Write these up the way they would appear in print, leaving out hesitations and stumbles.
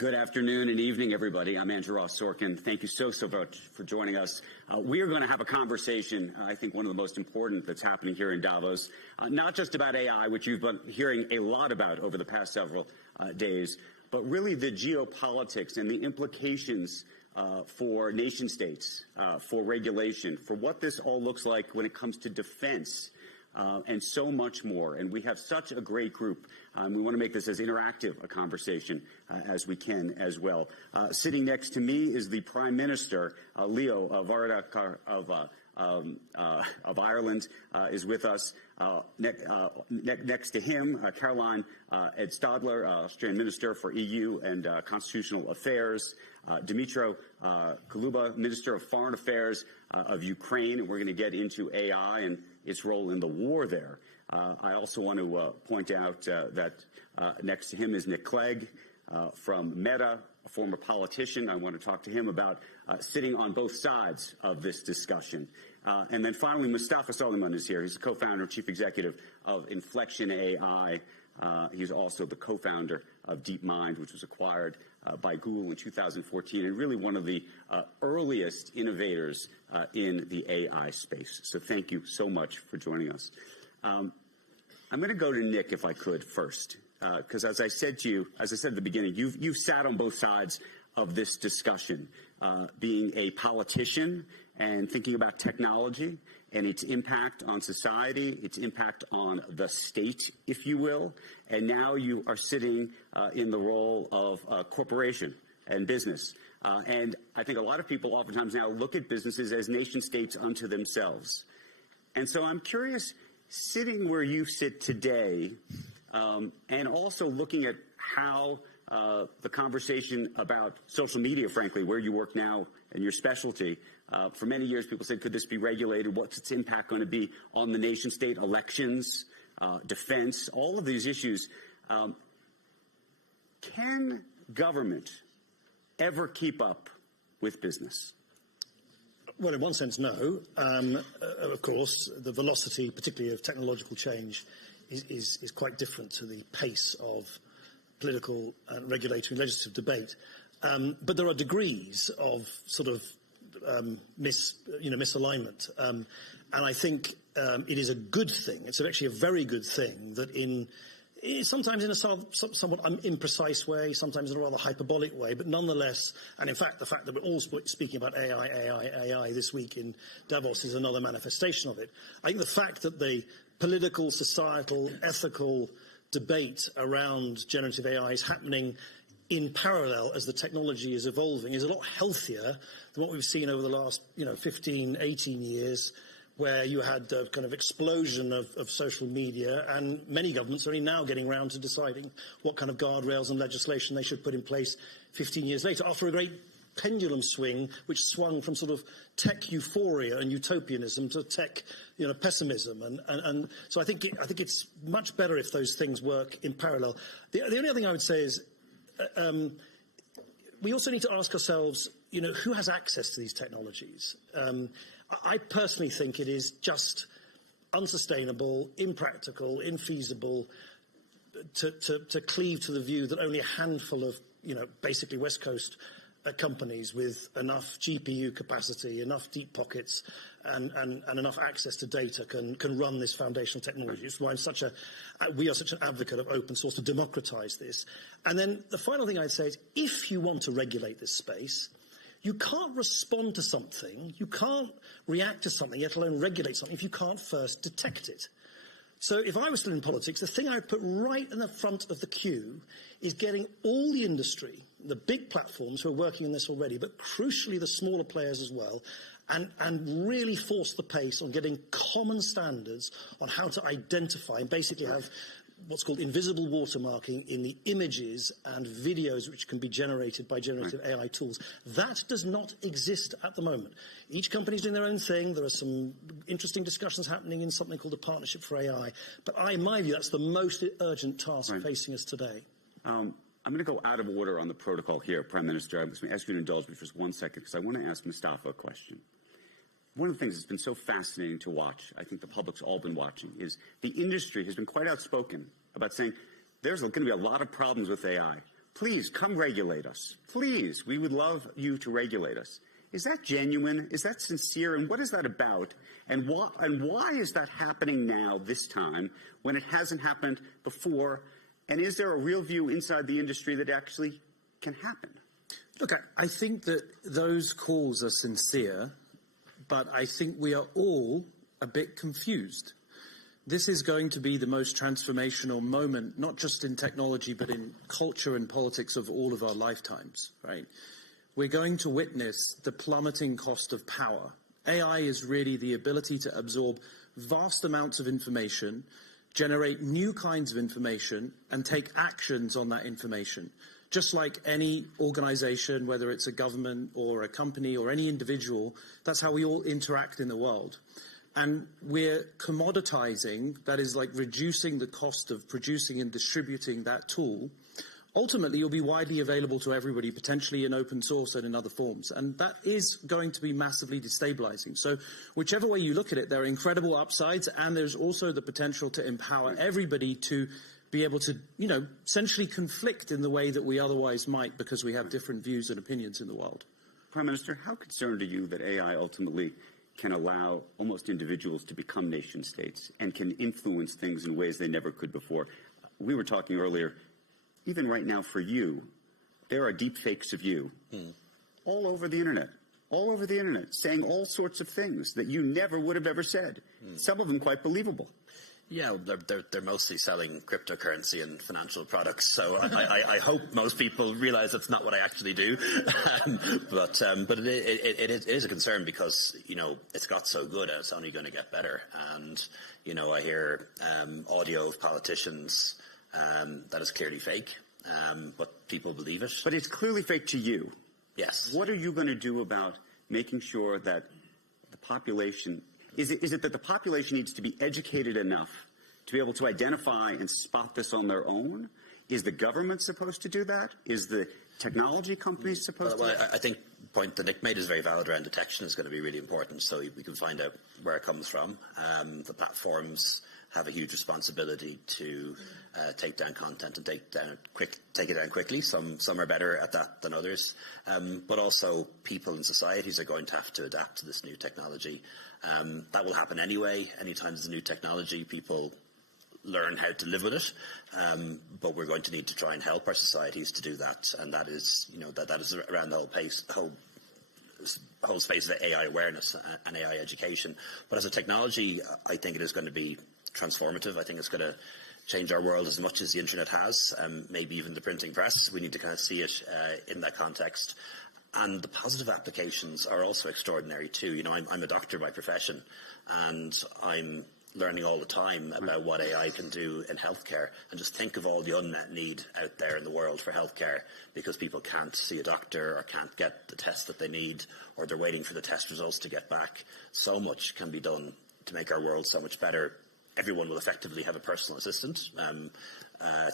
Good afternoon and evening, everybody. I'm Andrew Ross Sorkin. Thank you so much for joining us. We are going to have a conversation, I think one of the most important that's happening here in Davos, not just about AI, which you've been hearing a lot about over the past several days, but really the geopolitics and the implications for nation states, for regulation, for what this all looks like when it comes to defense, and so much more. And we have such a great group. We want to make this as interactive a conversation as we can as well. Sitting next to me is the Prime Minister, Leo Varadkar of Ireland, is with us. Next to him, Caroline Edstadler, Austrian Minister for EU and Constitutional Affairs. Dmytro Kuleba, Minister of Foreign Affairs of Ukraine. And we're going to get into AI and its role in the war there. I also want to point out that next to him is Clegg from Meta, a former politician. I want to talk to him about sitting on both sides of this discussion. And then finally, Mustafa Suleyman is here. He's the co-founder and chief executive of Inflection AI. He's also the co-founder of DeepMind, which was acquired by Google in 2014, and really one of the earliest innovators in the AI space. So thank you so much for joining us. I'm going to go to Nick, if I could, first, because as I said to you, as I said at the beginning, you've sat on both sides of this discussion, being a politician and thinking about technology and its impact on society, its impact on the state, if you will. And now you are sitting in the role of a corporation and business. And I think a lot of people oftentimes now look at businesses as nation states unto themselves. And so I'm curious, sitting where you sit today, and also looking at how the conversation about social media, frankly, where you work now and your specialty, for many years people said, could this be regulated? What's its impact going to be on the nation state, elections, defense, all of these issues? Can government ever keep up with business? Well, in one sense, no. Of course, the velocity, particularly of technological change, is quite different to the pace of political, regulatory, and legislative debate. But there are degrees of sort of misalignment, and I think it is a good thing. It's actually a very good thing that sometimes in a somewhat imprecise way, sometimes in a rather hyperbolic way, but nonetheless, and in fact, the fact that we're all speaking about AI this week in Davos is another manifestation of it. I think the fact that the political, societal, ethical debate around generative AI is happening in parallel as the technology is evolving is a lot healthier than what we've seen over the last 15, 18 years, where you had a kind of explosion of social media, and many governments are only now getting around to deciding what kind of guardrails and legislation they should put in place 15 years later, after a great pendulum swing which swung from sort of tech euphoria and utopianism to tech pessimism, and so I think it's much better if those things work in parallel. The only other thing I would say is we also need to ask ourselves, who has access to these technologies? I personally think it is just unsustainable, impractical, infeasible to cleave to the view that only a handful of, basically West Coast companies with enough GPU capacity, enough deep pockets, and enough access to data can run this foundational technology. It's why we are such an advocate of open source, to democratize this. And then the final thing I'd say is, if you want to regulate this space, you can't respond to something, you can't react to something, let alone regulate something, if you can't first detect it. So if I was still in politics, the thing I would put right in the front of the queue is getting all the industry, the big platforms who are working on this already, but crucially the smaller players as well, and really force the pace on getting common standards on how to identify and basically have what's called invisible watermarking in the images and videos which can be generated by generative AI tools. That does not exist at the moment. Each company is doing their own thing. There are some interesting discussions happening in something called the Partnership for AI. But in my view, that's the most urgent task facing us today. I'm going to go out of order on the protocol here, Prime Minister. I'm going to ask you to indulge me for just 1 second, because I want to ask Mustafa a question. One of the things that's been so fascinating to watch, I think the public's all been watching, is the industry has been quite outspoken about saying there's going to be a lot of problems with AI. please come regulate us. Please, we would love you to regulate us. Is that genuine? Is that sincere? And what is that about? And why is that happening now this time when it hasn't happened before? And is there a real view inside the industry that actually can happen? Look, I think that those calls are sincere, but I think we are all a bit confused. This is going to be the most transformational moment, not just in technology, but in culture and politics of all of our lifetimes, right? We're going to witness the plummeting cost of power. AI is really the ability to absorb vast amounts of information, generate new kinds of information, and take actions on that information. Just like any organization, whether it's a government or a company or any individual, that's how we all interact in the world. And we're commoditizing, that is like reducing the cost of producing and distributing that tool. Ultimately, it'll be widely available to everybody, potentially in open source and in other forms. And that is going to be massively destabilizing. So whichever way you look at it, there are incredible upsides, and there's also the potential to empower everybody to be able to, essentially conflict in the way that we otherwise might, because we have different views and opinions in the world. Prime Minister, how concerned are you that AI ultimately can allow almost individuals to become nation states and can influence things in ways they never could before? We were talking earlier, even right now for you, there are deep fakes of you all over the internet, saying all sorts of things that you never would have ever said. Some of them quite believable. Yeah, they're mostly selling cryptocurrency and financial products, so I hope most people realize that's not what I actually do. But it is a concern because, it's got so good and it's only going to get better. And, I hear audio of politicians that is clearly fake, but people believe it. But it's clearly fake to you. Yes. What are you going to do about making sure that the population... Is it that the population needs to be educated enough to be able to identify and spot this on their own? Is the government supposed to do that? Is the technology companies supposed to do that? I think the point that Nick made is very valid around detection is going to be really important, so we can find out where it comes from. The platforms have a huge responsibility to take down content and take it down quickly. Some are better at that than others. But also people and societies are going to have to adapt to this new technology. That will happen anyway. Anytime there's a new technology, people learn how to live with it. But we're going to need to try and help our societies to do that. And that is, that is around the whole space of AI awareness and AI education. But as a technology, I think it is going to be transformative. I think it's going to change our world as much as the internet has, maybe even the printing press. We need to kind of see it in that context. And the positive applications are also extraordinary too. I'm a doctor by profession, and I'm learning all the time about what AI can do in healthcare. And just think of all the unmet need out there in the world for healthcare because people can't see a doctor or can't get the test that they need, or they're waiting for the test results to get back. So much can be done to make our world so much better. Everyone will effectively have a personal assistant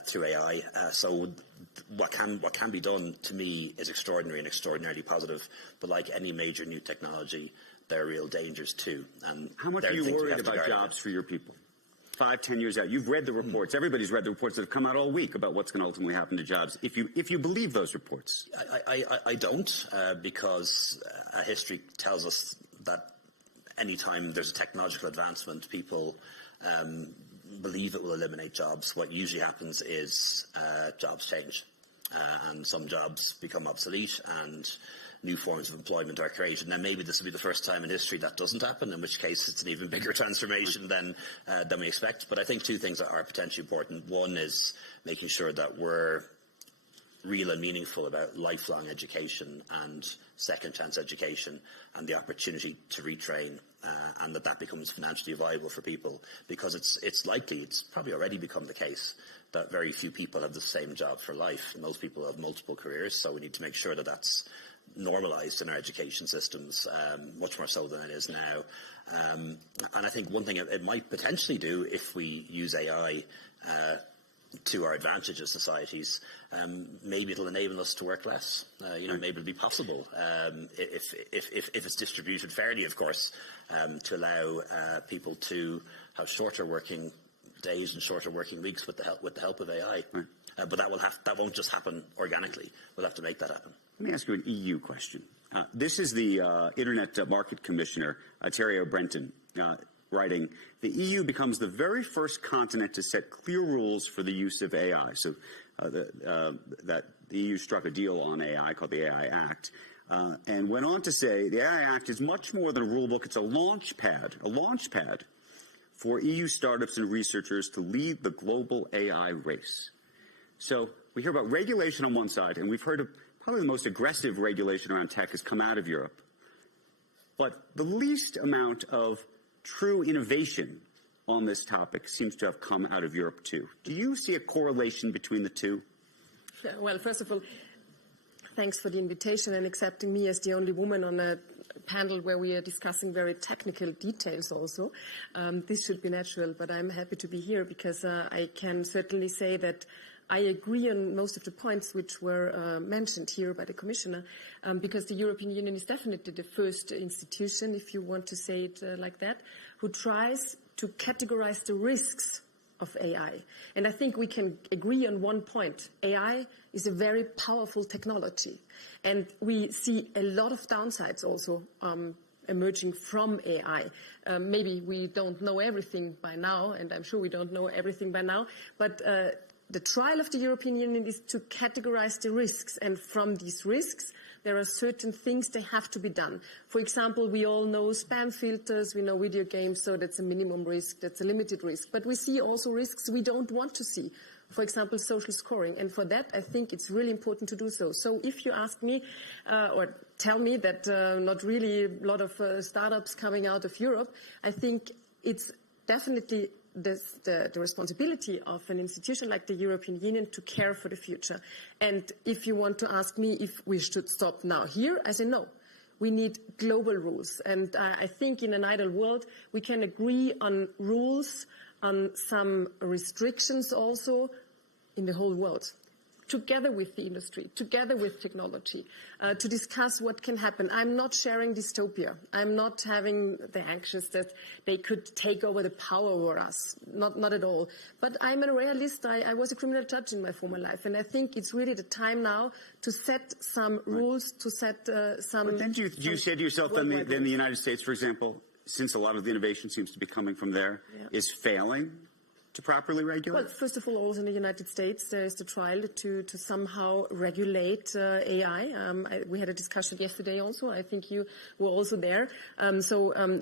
through AI. So what can be done, to me, is extraordinary and extraordinarily positive. But like any major new technology, there are real dangers too. And how much are you worried about jobs for your people? 5, 10 years out, you've read the reports. Everybody's read the reports that have come out all week about what's going to ultimately happen to jobs. If you believe those reports, I don't, because history tells us that anytime there's a technological advancement, people believe it will eliminate jobs. What usually happens is jobs change, and some jobs become obsolete, and new forms of employment are created. Now, maybe this will be the first time in history that doesn't happen, in which case it's an even bigger transformation than we expect. But I think two things are potentially important. One is making sure that we're real and meaningful about lifelong education and second chance education and the opportunity to retrain, and that becomes financially viable for people, because it's likely, it's probably already become the case, that very few people have the same job for life. Most people have multiple careers, so we need to make sure that that's normalized in our education systems, much more so than it is now. And I think one thing it might potentially do, if we use AI to our advantage as societies, maybe it'll enable us to work less. Maybe it'll be possible, if it's distributed fairly, of course, to allow people to have shorter working days and shorter working weeks with the help of AI. Right. But that won't just happen organically. We'll have to make that happen. Let me ask you an EU question. This is the Internet Market Commissioner, Terry O'Brenton, writing, the EU becomes the very first continent to set clear rules for the use of AI. So that the EU struck a deal on AI called the AI Act, and went on to say the AI Act is much more than a rule book. It's a launch pad for EU startups and researchers to lead the global AI race. So we hear about regulation on one side, and we've heard of probably the most aggressive regulation around tech has come out of Europe. But the least amount of true innovation on this topic seems to have come out of Europe too. Do you see a correlation between the two? Well, first of all, thanks for the invitation and accepting me as the only woman on a panel where we are discussing very technical details also. This should be natural, but I'm happy to be here because I can certainly say that I agree on most of the points which were mentioned here by the Commissioner, because the European Union is definitely the first institution, if you want to say it like that, who tries to categorize the risks of AI. And I think we can agree on one point. AI is a very powerful technology. And we see a lot of downsides also emerging from AI. Maybe we don't know everything by now, and I'm sure we don't know everything by now, but the trial of the European Union is to categorize the risks, and from these risks, there are certain things that have to be done. For example, we all know spam filters, we know video games, so that's a minimum risk, that's a limited risk. But we see also risks we don't want to see. For example, social scoring. And for that, I think it's really important to do so. So if you ask me or tell me that not really a lot of startups coming out of Europe, I think it's definitely the responsibility of an institution like the European Union to care for the future. And if you want to ask me if we should stop now here, I say no. We need global rules. And I think in an ideal world, we can agree on rules, on some restrictions also in the whole world, together with the industry, together with technology, to discuss what can happen. I'm not sharing dystopia. I'm not having the anxious that they could take over the power over us. Not at all. But I'm a realist. I was a criminal judge in my former life, and I think it's really the time now to set some rules, to set some... But then do you say to yourself then the United States, for example, since a lot of the innovation seems to be coming from there, is failing to properly regulate? Well, first of all, also in the United States, there is the trial to somehow regulate AI. We had a discussion yesterday also. I think you were also there.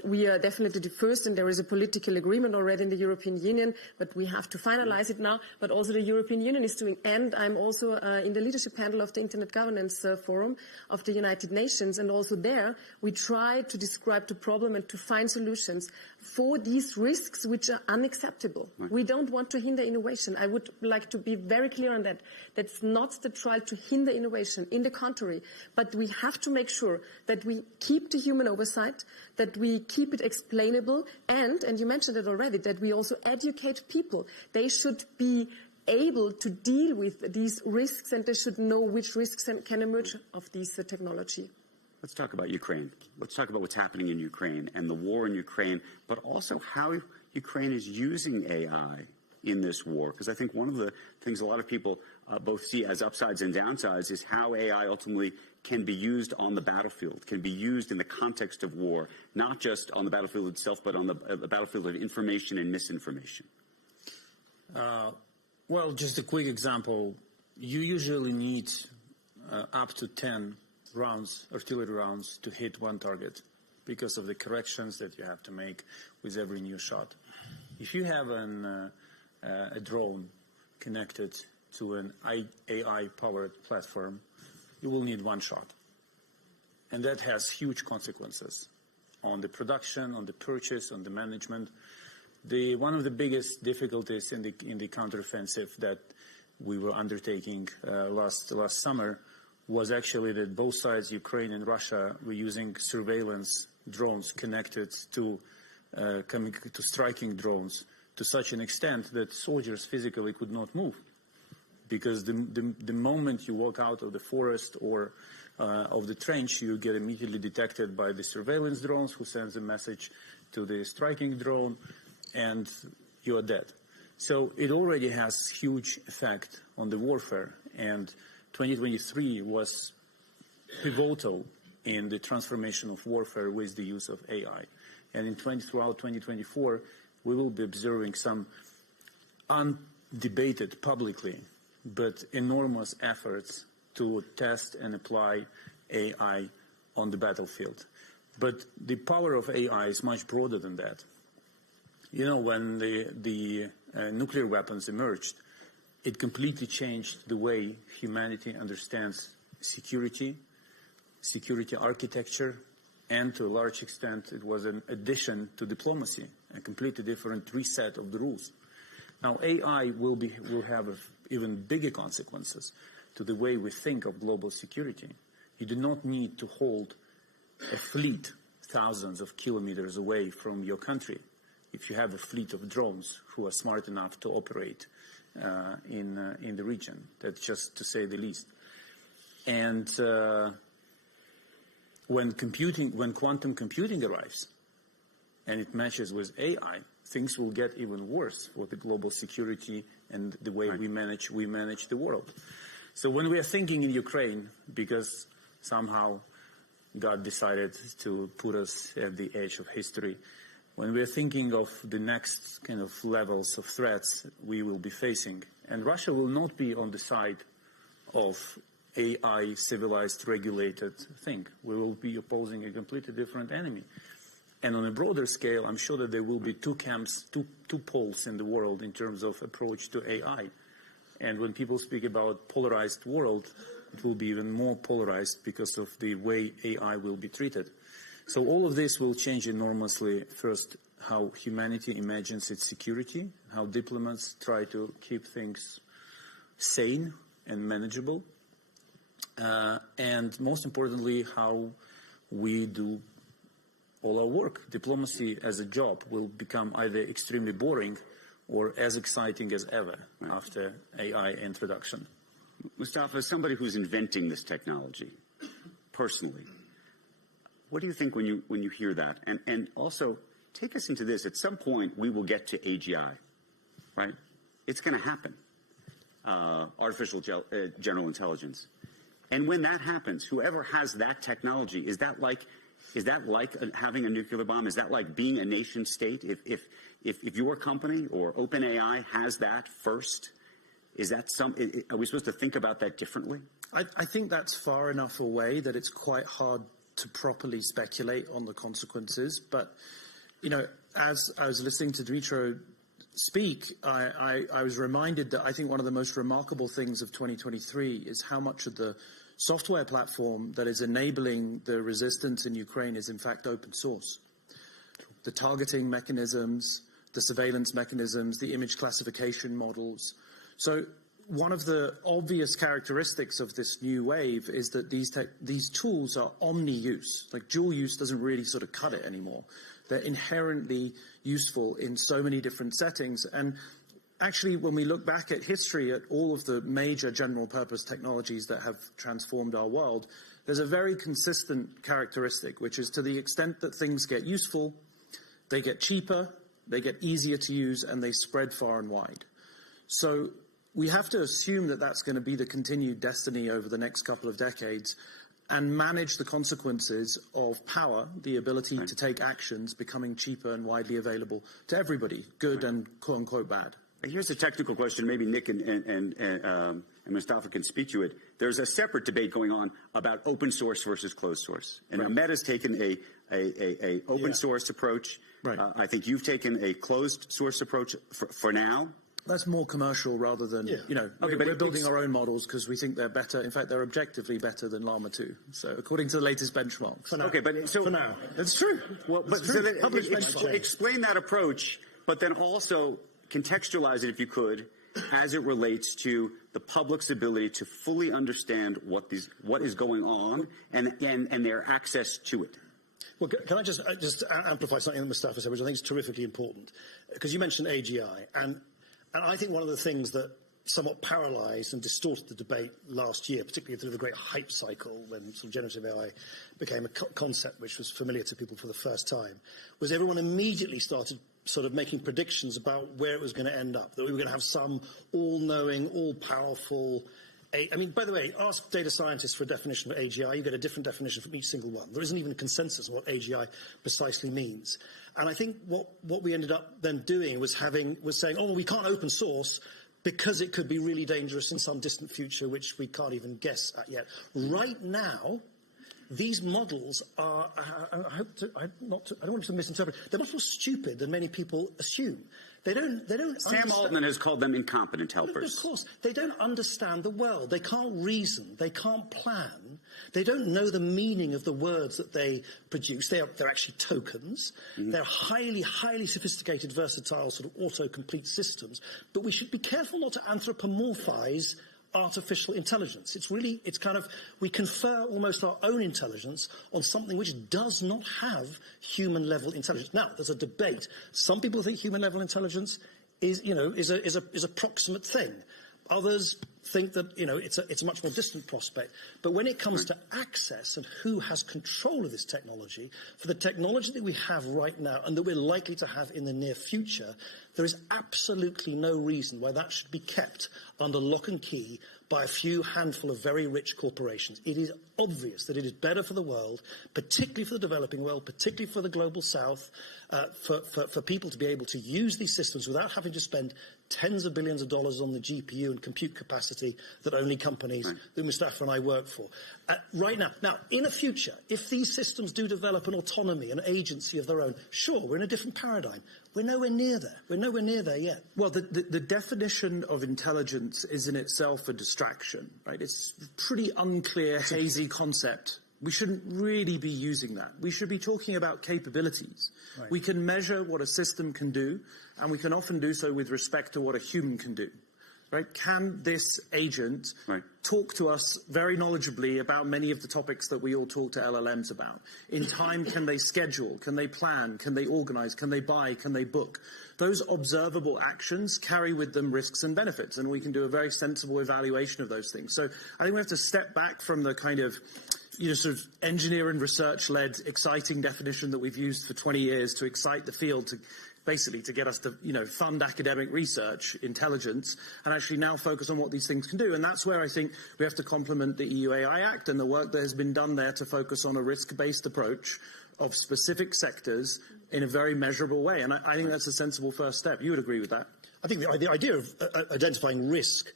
We are definitely the first, and there is a political agreement already in the European Union, but we have to finalize it now. But also the European Union is doing, and I'm also in the leadership panel of the Internet Governance Forum of the United Nations, and also there we try to describe the problem and to find solutions for these risks which are unacceptable. Right. We don't want to hinder innovation. I would like to be very clear on that. That's not the trial to hinder innovation. In the contrary. But we have to make sure that we keep the human oversight, that we keep it explainable, and you mentioned it already, that we also educate people. They should be able to deal with these risks, and they should know which risks can emerge of this technology. Let's talk about Ukraine. Let's talk about what's happening in Ukraine and the war in Ukraine, but also how Ukraine is using AI in this war. Because I think one of the things a lot of people both see as upsides and downsides is how AI ultimately can be used on the battlefield, can be used in the context of war, not just on the battlefield itself, but on the battlefield of information and misinformation. Well, just a quick example. You usually need up to 10 rounds, artillery rounds, to hit one target because of the corrections that you have to make with every new shot. If you have a drone connected to an AI-powered platform, you will need one shot. And that has huge consequences on the production, on the purchase, on the management. One of the biggest difficulties in the counteroffensive that we were undertaking last summer was actually that both sides, Ukraine and Russia, were using surveillance drones connected to striking drones to such an extent that soldiers physically could not move. Because the moment you walk out of the forest or of the trench, you get immediately detected by the surveillance drones who sends a message to the striking drone, and you are dead. So it already has huge effect on the warfare, and 2023 was pivotal in the transformation of warfare with the use of AI. And throughout 2024, we will be observing some undebated publicly, but enormous efforts to test and apply AI on the battlefield. But the power of AI is much broader than that. You know, when the nuclear weapons emerged, it completely changed the way humanity understands security architecture, and to a large extent it was an addition to diplomacy, a completely different reset of the rules. Now AI will have even bigger consequences to the way we think of global security. You do not need to hold a fleet thousands of kilometers away from your country if you have a fleet of drones who are smart enough to operate in the region. That's just to say the least. And when quantum computing arrives and it matches with AI, things will get even worse for the global security and the way we manage the world. So when we are thinking in Ukraine, because somehow God decided to put us at the edge of history, when we are thinking of the next kind of levels of threats we will be facing, and Russia will not be on the side of AI civilized regulated thing. We will be opposing a completely different enemy. And on a broader scale, I'm sure that there will be two camps, two poles in the world in terms of approach to AI. And when people speak about polarized world, it will be even more polarized because of the way AI will be treated. So all of this will change enormously. First, how humanity imagines its security, how diplomats try to keep things sane and manageable. And most importantly, how we do all our work. Diplomacy as a job will become either extremely boring or as exciting as ever after AI introduction. Mustafa, as somebody who's inventing this technology, personally, what do you think when you hear that? And also, take us into this. At some point, we will get to AGI, right? It's going to happen. Artificial general intelligence. And when that happens, whoever has that technology, is that like having a nuclear bomb? Is that like being a nation state? If your company or OpenAI has that first, is that are we supposed to think about that differently? I think that's far enough away that it's quite hard to properly speculate on the consequences. But, you know, as I was listening to Dmytro speak, I was reminded that I think one of the most remarkable things of 2023 is how much of the software platform that is enabling the resistance in Ukraine is in fact open source. The targeting mechanisms, the surveillance mechanisms, the image classification models. So one of the obvious characteristics of this new wave is that these tools are omni-use. Like dual use doesn't really sort of cut it anymore. They're inherently useful in so many different settings. And actually, when we look back at history, at all of the major general purpose technologies that have transformed our world, there's a very consistent characteristic, which is to the extent that things get useful, they get cheaper, they get easier to use, and they spread far and wide. So we have to assume that that's going to be the continued destiny over the next couple of decades, and manage the consequences of power, the ability to take actions, becoming cheaper and widely available to everybody, good and quote-unquote bad. Here's a technical question. Maybe Nick and Mustafa can speak to it. There's a separate debate going on about open source versus closed source. And now Meta's taken a open source approach. Right. I think you've taken a closed source approach for now. That's more commercial rather than, you know, we're building our own models because we think they're better. In fact, they're objectively better than Llama 2. So according to the latest benchmarks. For now. Okay, but so for now. That's true. Well, but true. So explain that approach, but then also contextualize it, if you could, as it relates to the public's ability to fully understand what is going on and their access to it. Well, can I just amplify something that Mustafa said, which I think is terrifically important? Because you mentioned AGI, and I think one of the things that somewhat paralysed and distorted the debate last year, particularly through the great hype cycle when sort of generative AI became a concept which was familiar to people for the first time, was everyone immediately started sort of making predictions about where it was going to end up, that we were going to have some all-knowing, all-powerful... I mean, by the way, ask data scientists for a definition of AGI. You get a different definition from each single one. There isn't even a consensus on what AGI precisely means. And I think what we ended up then doing was saying, oh, well, we can't open source because it could be really dangerous in some distant future, which we can't even guess at yet. Right now, these models are, I don't want to misinterpret, they're much more stupid than many people assume. They don't Sam Altman has called them incompetent helpers. Of course. They don't understand the world. They can't reason. They can't plan. They don't know the meaning of the words that they produce. They're actually tokens. Mm-hmm. They're highly, highly sophisticated, versatile sort of autocomplete systems. But we should be careful not to anthropomorphize artificial intelligence. It's kind of, we confer almost our own intelligence on something which does not have human level intelligence. Now, there's a debate. Some people think human level intelligence is a proximate thing. Others think that, it's a much more distant prospect. But when it comes to access and who has control of this technology, for the technology that we have right now and that we're likely to have in the near future, there is absolutely no reason why that should be kept under lock and key by a few handful of very rich corporations. It is obvious that it is better for the world, particularly for the developing world, particularly for the global south, for people to be able to use these systems without having to spend tens of billions of dollars on the GPU and compute capacity that only companies that Mustafa and I work for. Right now. Now, in the future, if these systems do develop an autonomy, an agency of their own, sure, we're in a different paradigm. We're nowhere near there. We're nowhere near there yet. Well, the definition of intelligence is in itself a distraction, right? It's a pretty unclear, hazy concept. We shouldn't really be using that. We should be talking about capabilities. Right. We can measure what a system can do, and we can often do so with respect to what a human can do. Right? Can this agent talk to us very knowledgeably about many of the topics that we all talk to LLMs about? In time, can they schedule? Can they plan? Can they organize? Can they buy? Can they book? Those observable actions carry with them risks and benefits, and we can do a very sensible evaluation of those things. So I think we have to step back from the kind of sort of engineer and research-led exciting definition that we've used for 20 years to excite the field to basically to get us to, fund academic research, intelligence, and actually now focus on what these things can do. And that's where I think we have to complement the EU AI Act and the work that has been done there to focus on a risk-based approach of specific sectors in a very measurable way. And I think that's a sensible first step. You would agree with that? I think the idea of identifying risk,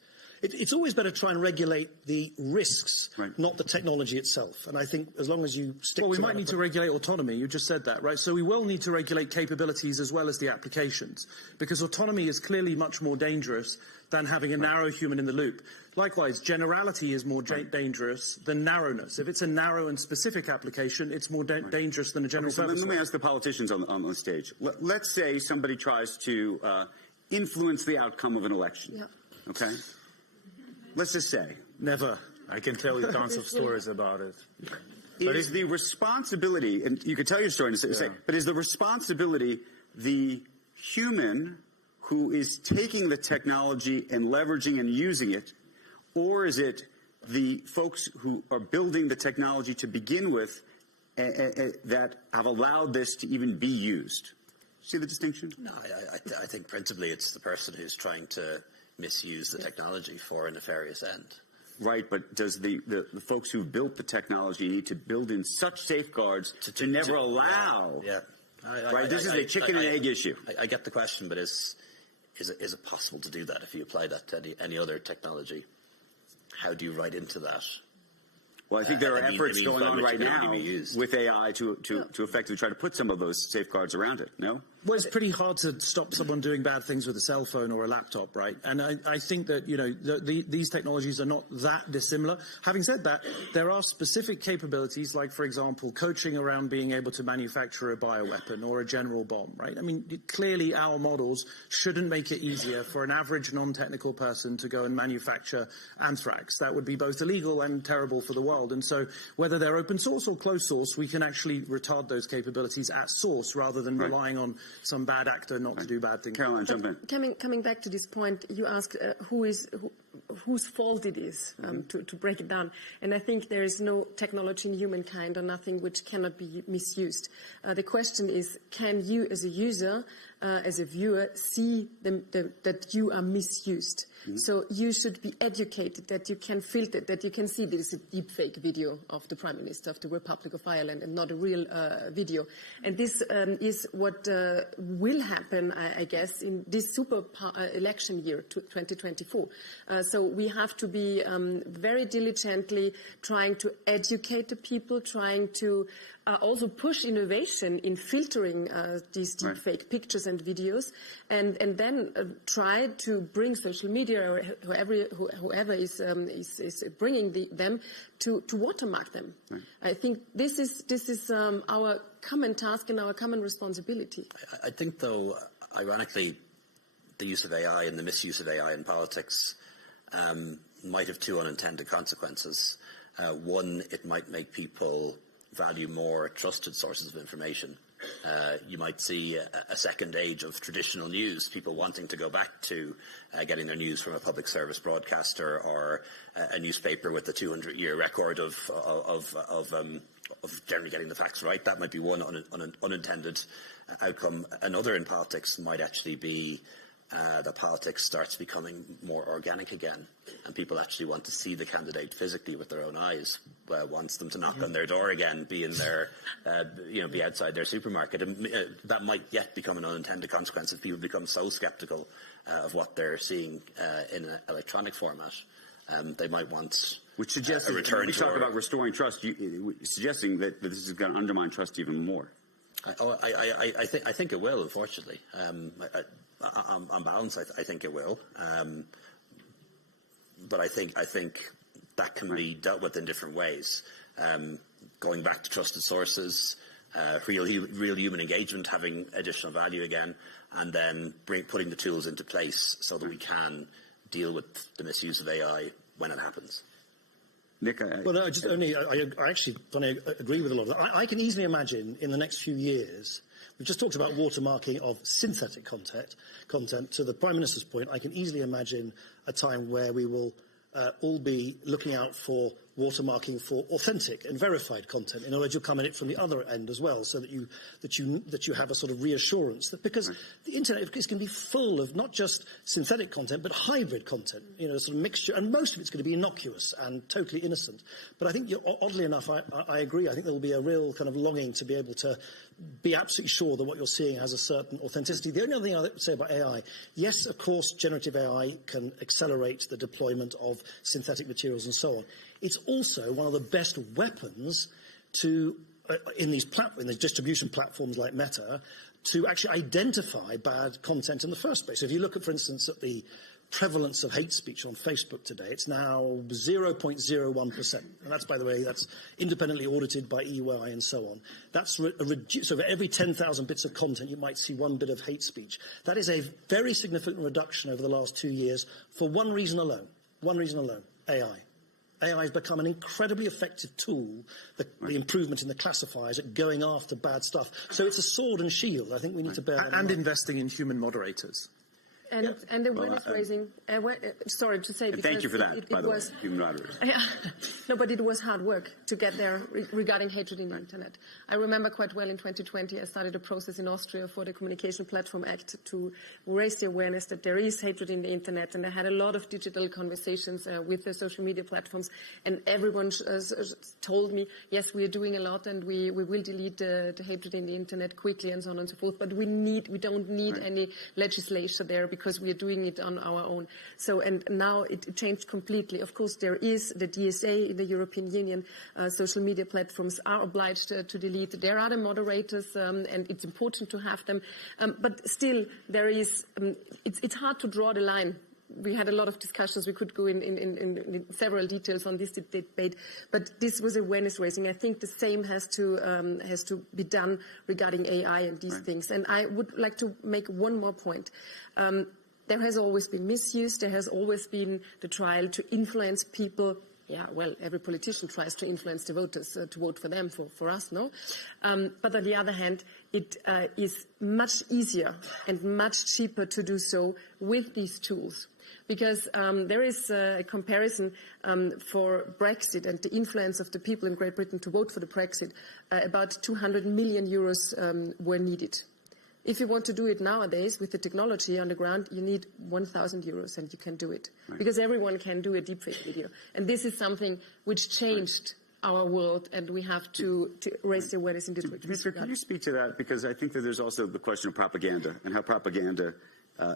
it's always better to try and regulate the risks, not the technology itself. And I think as long as you stick to we might need to regulate autonomy. You just said that, right? So we will need to regulate capabilities as well as the applications, because autonomy is clearly much more dangerous than having a narrow human in the loop. Likewise, generality is more dangerous than narrowness. If it's a narrow and specific application, it's more dangerous than a general service. Let me ask the politicians on the stage. Let's say somebody tries to influence the outcome of an election. Yep. Okay? Let's just say. Never. I can tell you tons of stories about it. But is the responsibility, and you could tell your story and say, but is the responsibility the human who is taking the technology and leveraging and using it, or is it the folks who are building the technology to begin with that have allowed this to even be used? See the distinction? No, I think principally it's the person who's trying to misuse the technology for a nefarious end. Right, but does the folks who built the technology need to build in such safeguards to never allow? Yeah. This is a chicken and egg issue. I get the question, but is it possible to do that if you apply that to any other technology? How do you write into that? Well, I think there are efforts going on right now with AI to effectively try to put some of those safeguards around it, no? Well, it's pretty hard to stop someone doing bad things with a cell phone or a laptop, right? And I think that, these technologies are not that dissimilar. Having said that, there are specific capabilities, like, for example, coaching around being able to manufacture a bioweapon or a general bomb, right? I mean, clearly our models shouldn't make it easier for an average non-technical person to go and manufacture anthrax. That would be both illegal and terrible for the world. world. And so whether they're open source or closed source, we can actually retard those capabilities at source rather than relying on some bad actor not to do bad things. Caroline, jump in. Coming back to this point, you asked whose fault it is to break it down. And I think there is no technology in humankind or nothing which cannot be misused. The question is, can you as a user, as a viewer, see that you are misused? So you should be educated that you can filter, that you can see this is a deep fake video of the Prime Minister of the Republic of Ireland and not a real video. And this is what will happen, I guess, in this super election year, 2024. So we have to be very diligently trying to educate the people, trying to also push innovation in filtering these deepfake pictures and videos, and then try to bring social media or whoever is bringing them to watermark them. Right. I think this is our common task and our common responsibility. I think, though, ironically, the use of AI and the misuse of AI in politics might have two unintended consequences. One, it might make people value more trusted sources of information. You might see a second age of traditional news, people wanting to go back to getting their news from a public service broadcaster or a newspaper with a 200-year record of generally getting the facts right. That might be one unintended outcome. Another in politics might actually be that politics starts becoming more organic again, and people actually want to see the candidate physically with their own eyes. Wants them to knock on their door again, be in their, be outside their supermarket. And, that might yet become an unintended consequence if people become so sceptical of what they're seeing in an electronic format. They might want. Which suggests, a return we talk about restoring trust, suggesting that this is going to undermine trust even more. I think it will, unfortunately. On balance, I think it will. But I think that can be dealt with in different ways. Going back to trusted sources, real human engagement having additional value again, and then putting the tools into place so that we can deal with the misuse of AI when it happens. Nick, I actually agree with a lot of that. I can easily imagine in the next few years. We've just talked about watermarking of synthetic content. To the Prime Minister's point, I can easily imagine a time where we will all be looking out for watermarking for authentic and verified content. In other words, you'll come at it from the other end as well, so that you have a sort of reassurance that because the internet is going to be full of not just synthetic content but hybrid content, sort of mixture, and most of it's going to be innocuous and totally innocent. But I think, oddly enough, I agree. I think there will be a real kind of longing to be able to be absolutely sure that what you're seeing has a certain authenticity. The only other thing I would say about AI, yes, of course, generative AI can accelerate the deployment of synthetic materials and so on. It's also one of the best weapons to, in these distribution platforms like Meta, to actually identify bad content in the first place. So if you look at, for instance, at the prevalence of hate speech on Facebook today, it's now 0.01%. And that's, by the way, that's independently audited by EY and so on. That's so for every 10,000 bits of content, you might see one bit of hate speech. That is a very significant reduction over the last 2 years for one reason alone. AI. AI has become an incredibly effective tool, the improvement in the classifiers at going after bad stuff. So it's a sword and shield. I think we need to bear that in mind. And investing in human moderators. And awareness raising. Sorry to say, because thank you for that. By the way, human moderators. No, but it was hard work to get there regarding hatred in the internet. I remember quite well in 2020, I started a process in Austria for the Communication Platform Act to raise the awareness that there is hatred in the internet, and I had a lot of digital conversations with the social media platforms, and everyone told me, yes, we are doing a lot, and we will delete the hatred in the internet quickly, and so on and so forth. But we don't need any legislation there, because we are doing it on our own. So, and now it changed completely. Of course, there is the DSA in the European Union. Social media platforms are obliged to delete. There are the moderators, and it's important to have them. But still, there is. It's hard to draw the line. We had a lot of discussions. We could go in several details on this debate, but this was awareness raising. I think the same has to be done regarding AI and these things. And I would like to make one more point. There has always been misuse. There has always been the trial to influence people Yeah, well, every politician tries to influence the voters to vote for them, for us, no? But on the other hand, it is much easier and much cheaper to do so with these tools. Because there is a comparison for Brexit and the influence of the people in Great Britain to vote for the Brexit. About 200 million euros were needed. If you want to do it nowadays with the technology on the ground, you need 1,000 euros and you can do it. Right. Because everyone can do a deepfake video. And this is something which changed our world, and we have to raise the awareness in this regard. Can you speak to that? Because I think that there's also the question of propaganda and how propaganda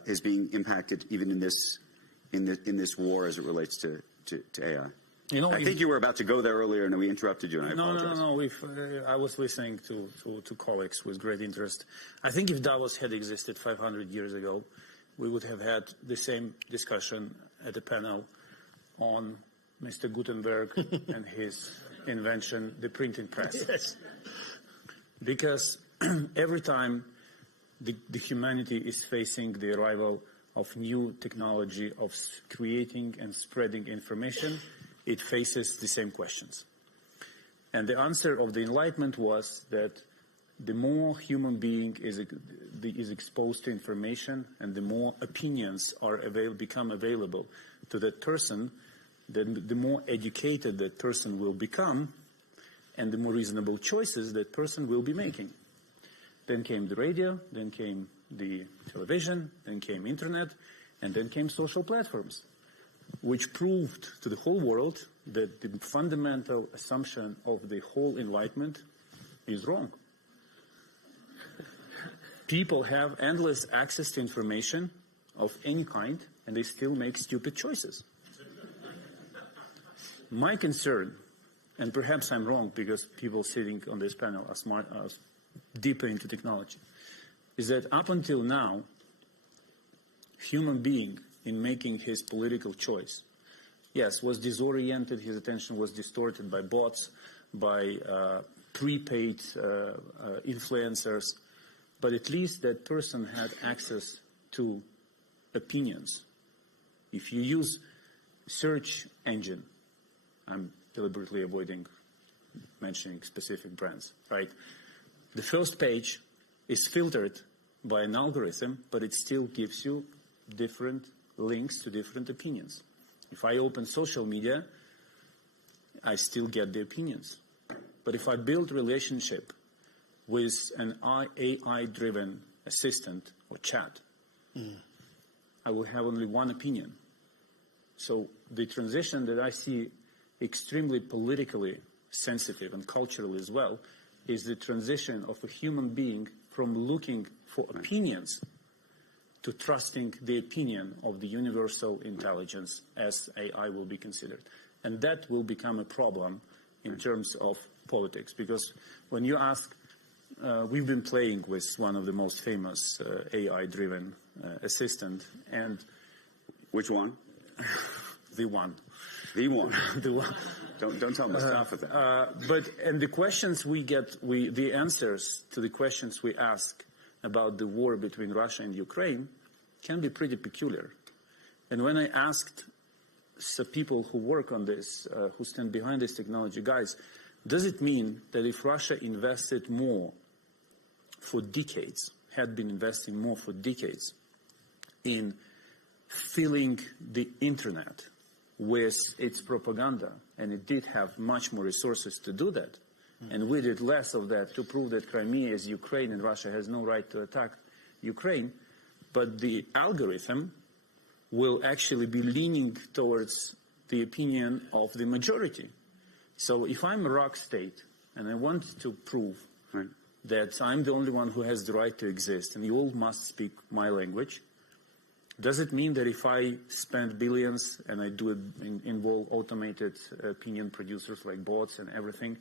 is being impacted even in this war as it relates to AI. I think you were about to go there earlier, and we interrupted you, and I apologize. No. I was listening to colleagues with great interest. I think if Davos had existed 500 years ago, we would have had the same discussion at the panel on Mr. Gutenberg and his invention, the printing press. Yes. Because every time the humanity is facing the arrival of new technology, of creating and spreading information, it faces the same questions. And the answer of the Enlightenment was that the more human being is exposed to information and the more opinions become available to that person, then the more educated that person will become and the more reasonable choices that person will be making. Then came the radio, then came the television, then came internet, and then came social platforms, which proved to the whole world that the fundamental assumption of the whole Enlightenment is wrong. People have endless access to information of any kind, and they still make stupid choices. My concern, and perhaps I'm wrong because people sitting on this panel are smart, are deeper into technology, is that up until now, human being in making his political choice, yes, was disoriented, his attention was distorted by bots, by prepaid influencers, but at least that person had access to opinions. If you use search engine, I'm deliberately avoiding mentioning specific brands, right? The first page is filtered by an algorithm, but it still gives you different links to different opinions. If I open social media, I still get the opinions. But if I build relationship with an AI-driven assistant or chat, I will have only one opinion. So the transition that I see extremely politically sensitive and culturally as well is the transition of a human being from looking for opinions to trusting the opinion of the universal intelligence as AI will be considered. And that will become a problem in terms of politics. Because when you ask, we've been playing with one of the most famous AI-driven assistant, and... Which one? The one. The one. The one. Don't tell Mustafa that. And the questions we get, the answers to the questions we ask about the war between Russia and Ukraine can be pretty peculiar. And when I asked some people who work on this, who stand behind this technology, guys, does it mean that if Russia invested more for decades, had been investing more for decades in filling the internet with its propaganda, and it did have much more resources to do that, and we did less of that to prove that Crimea is Ukraine and Russia has no right to attack Ukraine, but the algorithm will actually be leaning towards the opinion of the majority. So if I'm a rock state and I want to prove that I'm the only one who has the right to exist and you all must speak my language, does it mean that if I spend billions and I do involve automated opinion producers like bots and everything,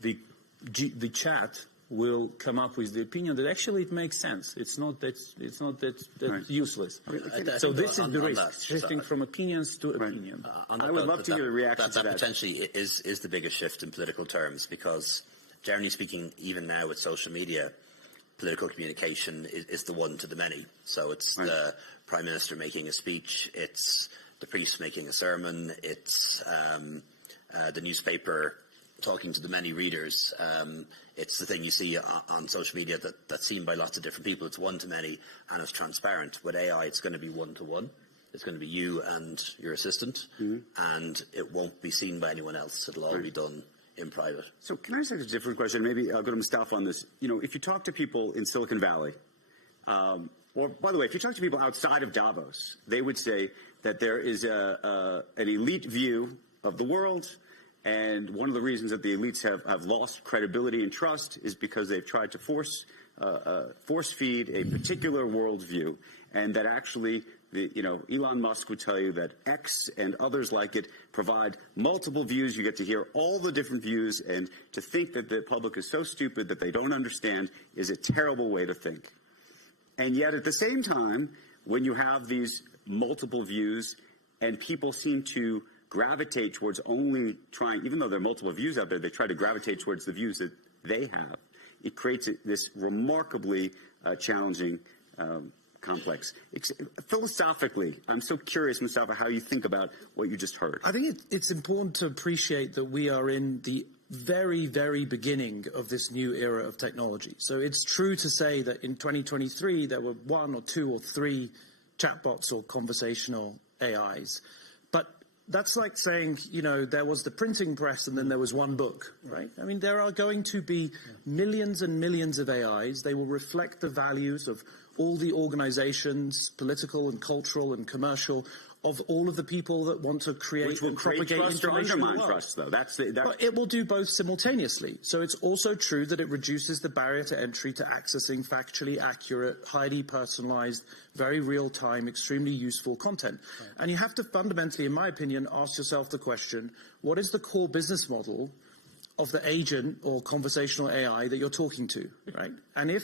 the chat will come up with the opinion that actually it makes sense. It's not that useless. So this is the risk, shifting from opinions to opinion. I would love to hear a reaction to that. That potentially is the biggest shift in political terms, because generally speaking, even now with social media, political communication is the one to the many. So it's the Prime Minister making a speech, it's the priest making a sermon, it's the newspaper talking to the many readers. It's the thing you see on social media that's seen by lots of different people. It's one-to-many and it's transparent. With AI, it's going to be one-to-one. It's going to be you and your assistant, and it won't be seen by anyone else. It'll all be done in private. So can I ask a different question? Maybe I'll go to Mustafa on this. You know, if you talk to people in Silicon Valley, or by the way, if you talk to people outside of Davos, they would say that there is an elite view of the world, and one of the reasons that the elites have lost credibility and trust is because they've tried to force feed a particular worldview, and that actually, Elon Musk would tell you that X and others like it provide multiple views. You get to hear all the different views, and to think that the public is so stupid that they don't understand is a terrible way to think. And yet, at the same time, when you have these multiple views and people seem to gravitate towards only trying, even though there are multiple views out there, they try to gravitate towards the views that they have. It creates this remarkably challenging complex. Philosophically, I'm so curious, Mustafa, how you think about what you just heard. I think it's important to appreciate that we are in the very, very beginning of this new era of technology. So it's true to say that in 2023 there were 1 or 2 or 3 chatbots or conversational AIs. But that's like saying, there was the printing press and then there was one book, right? I mean, there are going to be millions and millions of AIs. They will reflect the values of all the organizations, political and cultural and commercial, of all of the people that want to create Which will and create propagate trust or information. undermine trust, though. But it will do both simultaneously. So it's also true that it reduces the barrier to entry to accessing factually accurate, highly personalized, very real-time, extremely useful content. Right. And you have to fundamentally, in my opinion, ask yourself the question, what is the core business model of the agent or conversational AI that you're talking to, right? And if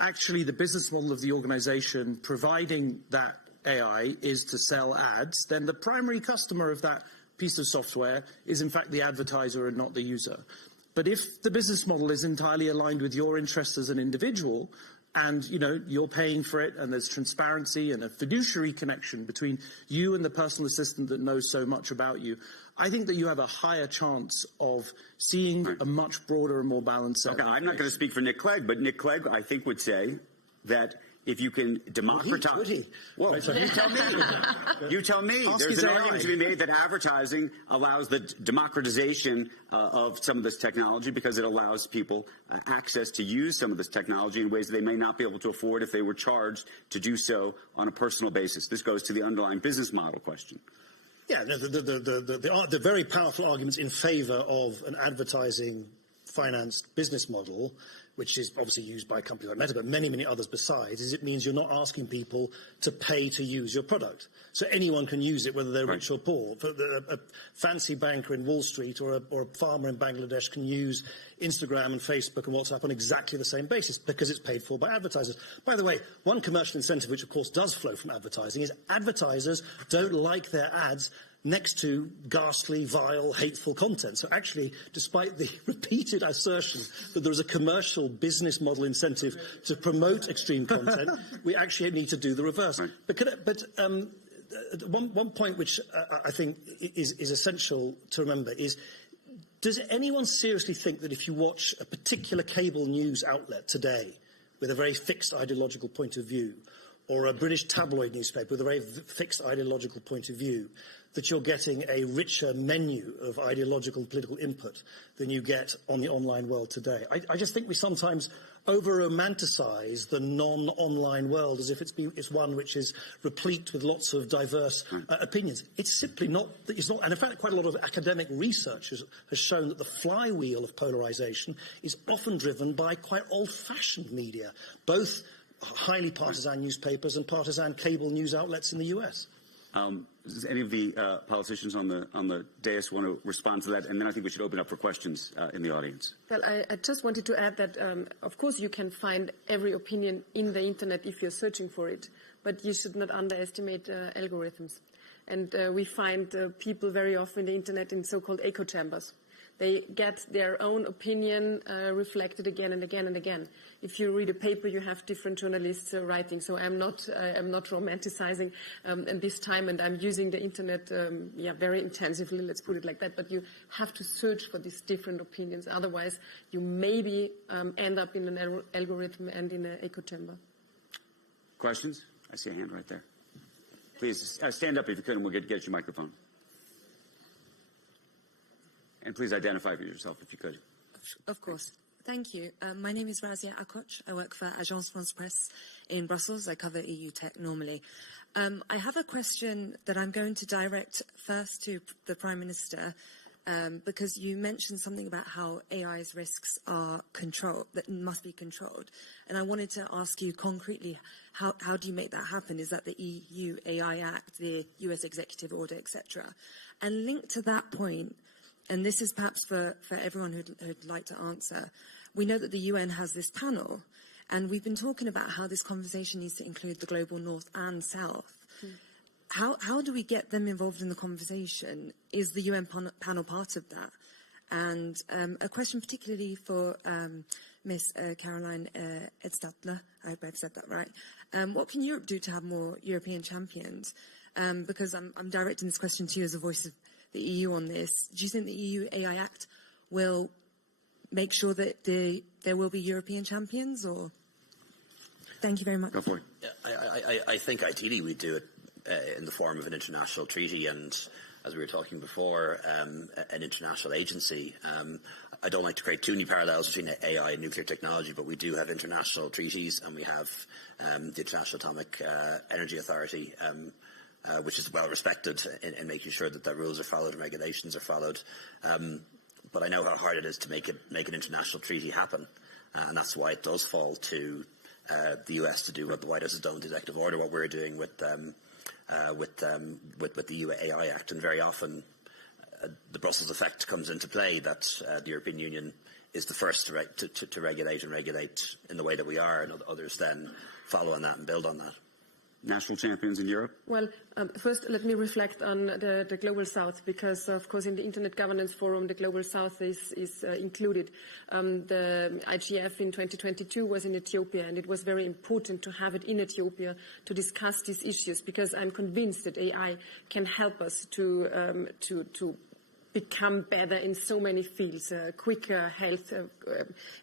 actually the business model of the organization providing that AI is to sell ads, then the primary customer of that piece of software is in fact the advertiser and not the user. But if the business model is entirely aligned with your interests as an individual, and you're paying for it, and there's transparency and a fiduciary connection between you and the personal assistant that knows so much about you, I think that you have a higher chance of seeing a much broader and more balanced set. Okay, I'm not going to speak for Nick Clegg, but Nick Clegg, I think, would say that if you can democratize, well, you tell me. You tell me. There's an argument to be made that advertising allows the democratization of some of this technology because it allows people access to use some of this technology in ways that they may not be able to afford if they were charged to do so on a personal basis. This goes to the underlying business model question. Yeah, the very powerful arguments in favor of an advertising-financed business model, which is obviously used by companies like Meta, but many, many others besides, is it means you're not asking people to pay to use your product. So anyone can use it, whether they're rich or poor. A fancy banker in Wall Street or a farmer in Bangladesh can use Instagram and Facebook and WhatsApp on exactly the same basis because it's paid for by advertisers. By the way, one commercial incentive, which of course does flow from advertising, is advertisers don't like their ads next to ghastly, vile, hateful content. So actually, despite the repeated assertion that there is a commercial business model incentive to promote extreme content, we actually need to do the reverse. Right. But one point which I think is essential to remember is, does anyone seriously think that if you watch a particular cable news outlet today with a very fixed ideological point of view, or a British tabloid newspaper with a very fixed ideological point of view, that you're getting a richer menu of ideological and political input than you get on the online world today? I just think we sometimes over-romanticize the non-online world as if it's one which is replete with lots of diverse opinions. It's simply not. It's not. And in fact, quite a lot of academic research has shown that the flywheel of polarization is often driven by quite old-fashioned media, both highly partisan newspapers and partisan cable news outlets in the US. Does any of the politicians on the dais want to respond to that? And then I think we should open up for questions in the audience. Well, I just wanted to add that, of course, you can find every opinion in the internet if you're searching for it, but you should not underestimate algorithms. And we find people very often in the internet in so-called echo chambers. They get their own opinion reflected again and again and again. If you read a paper, you have different journalists writing. So I'm not romanticizing at this time, and I'm using the internet very intensively. Let's put it like that. But you have to search for these different opinions. Otherwise, you maybe end up in an algorithm and in an echo chamber. Questions? I see a hand right there. Please stand up if you could, and we'll get your microphone. And please identify for yourself if you could. Of course. Thank you. My name is Razia Akoch. I work for Agence France Presse in Brussels. I cover EU tech normally. I have a question that I'm going to direct first to the Prime Minister, because you mentioned something about how AI's risks are controlled, that must be controlled. And I wanted to ask you concretely, how do you make that happen? Is that the EU AI Act, the US Executive Order, etc.? And linked to that point, and this is perhaps for everyone who'd like to answer, we know that the UN has this panel, and we've been talking about how this conversation needs to include the global north and south. How do we get them involved in the conversation? Is the UN panel part of that? And a question particularly for Ms. Caroline Edstadler, I hope I've said that right. What can Europe do to have more European champions? Because I'm directing this question to you as a voice of the EU on this. Do you think the EU AI Act will make sure that there will be European champions? Or thank you very much. Go for it. Yeah, I think ideally we do it in the form of an international treaty, and as we were talking before, an international agency. I don't like to create too many parallels between AI and nuclear technology, but we do have international treaties, and we have the International Atomic Energy Authority, which is well respected in making sure that the rules are followed and regulations are followed. But I know how hard it is to make an international treaty happen, and that's why it does fall to the US to do what the White House has done with the executive order, what we're doing with the EU AI Act, and very often the Brussels effect comes into play, that the European Union is the first to regulate in the way that we are, and others then follow on that and build on that. National champions in Europe? Well, first let me reflect on the Global South, because of course in the Internet Governance Forum the Global South is included. The IGF in 2022 was in Ethiopia, and it was very important to have it in Ethiopia to discuss these issues, because I'm convinced that AI can help us to become better in so many fields, quicker health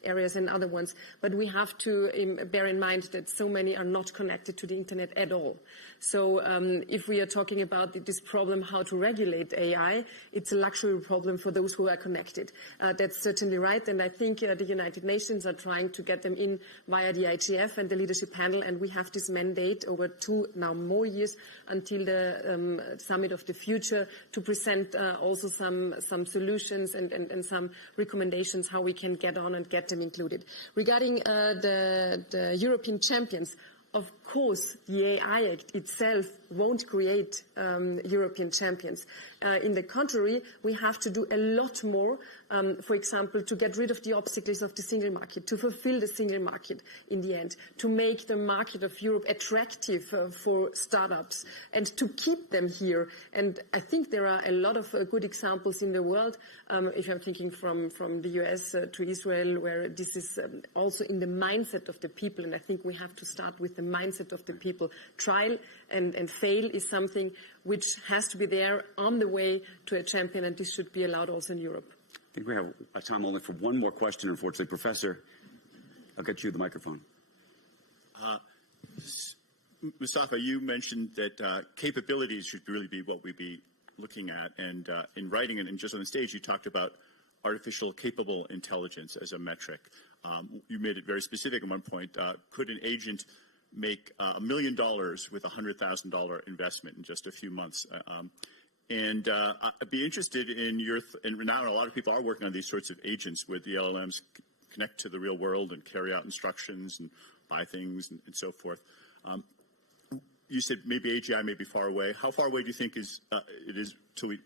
areas and other ones. But we have to bear in mind that so many are not connected to the internet at all. So if we are talking about this problem, how to regulate AI, it's a luxury problem for those who are connected. That's certainly right, and I think the United Nations are trying to get them in via the IGF and the leadership panel, and we have this mandate over 2 now more years until the Summit of the Future to present also some solutions and some recommendations how we can get on and get them included. Regarding the European champions, of course, the AI Act itself won't create European champions. In the contrary, we have to do a lot more, for example, to get rid of the obstacles of the single market, to fulfill the single market in the end, to make the market of Europe attractive for startups, and to keep them here. And I think there are a lot of good examples in the world, if I'm thinking from the US to Israel, where this is also in the mindset of the people, and I think we have to start with the mindset of the people. Trial and fail is something which has to be there on the way to a champion, and this should be allowed also in Europe. I think we have time only for one more question, unfortunately. Professor, I'll get you the microphone. Mustafa, you mentioned that capabilities should really be what we be looking at, and in writing and just on the stage, you talked about artificial capable intelligence as a metric. You made it very specific at one point. Could an agent make $1 million with a $100,000 investment in just a few months? I'd be interested in your, and now a lot of people are working on these sorts of agents where the LLMs connect to the real world and carry out instructions and buy things and so forth. You said maybe AGI may be far away. How far away do you think it is till an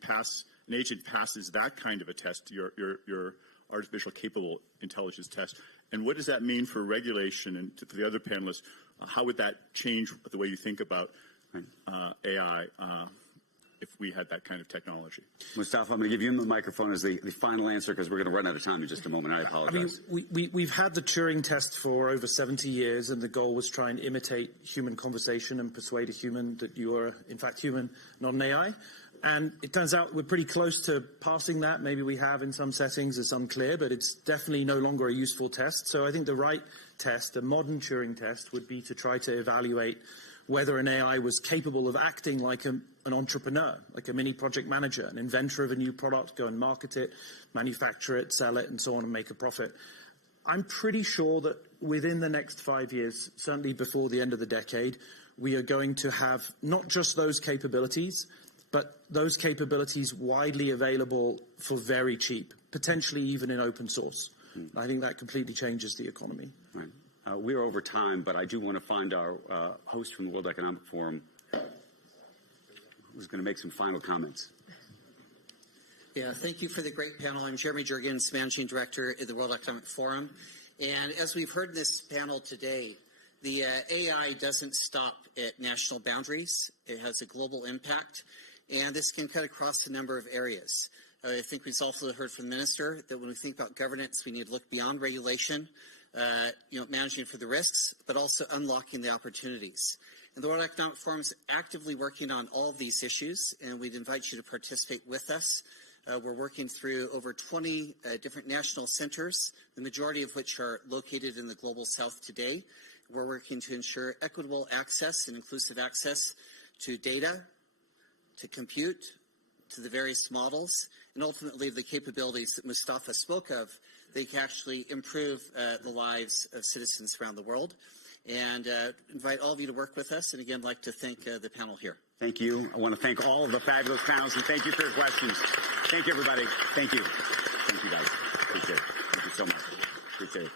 agent passes that kind of a test, your artificial capable intelligence test? And what does that mean for regulation? And for the other panelists, how would that change the way you think about AI if we had that kind of technology. Mustafa, I'm going to give you the microphone as the final answer because we're going to run out of time in just a moment. I apologize. We've had the Turing test for over 70 years, and the goal was try and imitate human conversation and persuade a human that you are, in fact, human, not an AI. And it turns out we're pretty close to passing that. Maybe we have in some settings, it's unclear, but it's definitely no longer a useful test. So I think the right test, a modern Turing test, would be to try to evaluate whether an AI was capable of acting like an entrepreneur, like a mini project manager, an inventor of a new product, go and market it, manufacture it, sell it, and so on, and make a profit. I'm pretty sure that within the next 5 years, certainly before the end of the decade, we are going to have not just those capabilities, but those capabilities widely available for very cheap, potentially even in open source. I think that completely changes the economy. Right. We're over time, but I do want to find our host from the World Economic Forum who's going to make some final comments. Yeah, thank you for the great panel. I'm Jeremy Jurgens, Managing Director at the World Economic Forum. And as we've heard in this panel today, the AI doesn't stop at national boundaries. It has a global impact. And this can cut across a number of areas. I think we've also heard from the Minister that when we think about governance, we need to look beyond regulation, managing for the risks, but also unlocking the opportunities. And the World Economic Forum is actively working on all of these issues, and we'd invite you to participate with us. We're working through over 20 different national centers, the majority of which are located in the Global South today. We're working to ensure equitable access and inclusive access to data, to compute, to the various models, and ultimately the capabilities that Mustafa spoke of, they can actually improve the lives of citizens around the world. And invite all of you to work with us, and again, like to thank the panel here. Thank you. I want to thank all of the fabulous panels, and thank you for your questions. Thank you, everybody. Thank you. Thank you, guys. Appreciate it. Thank you so much. Appreciate it.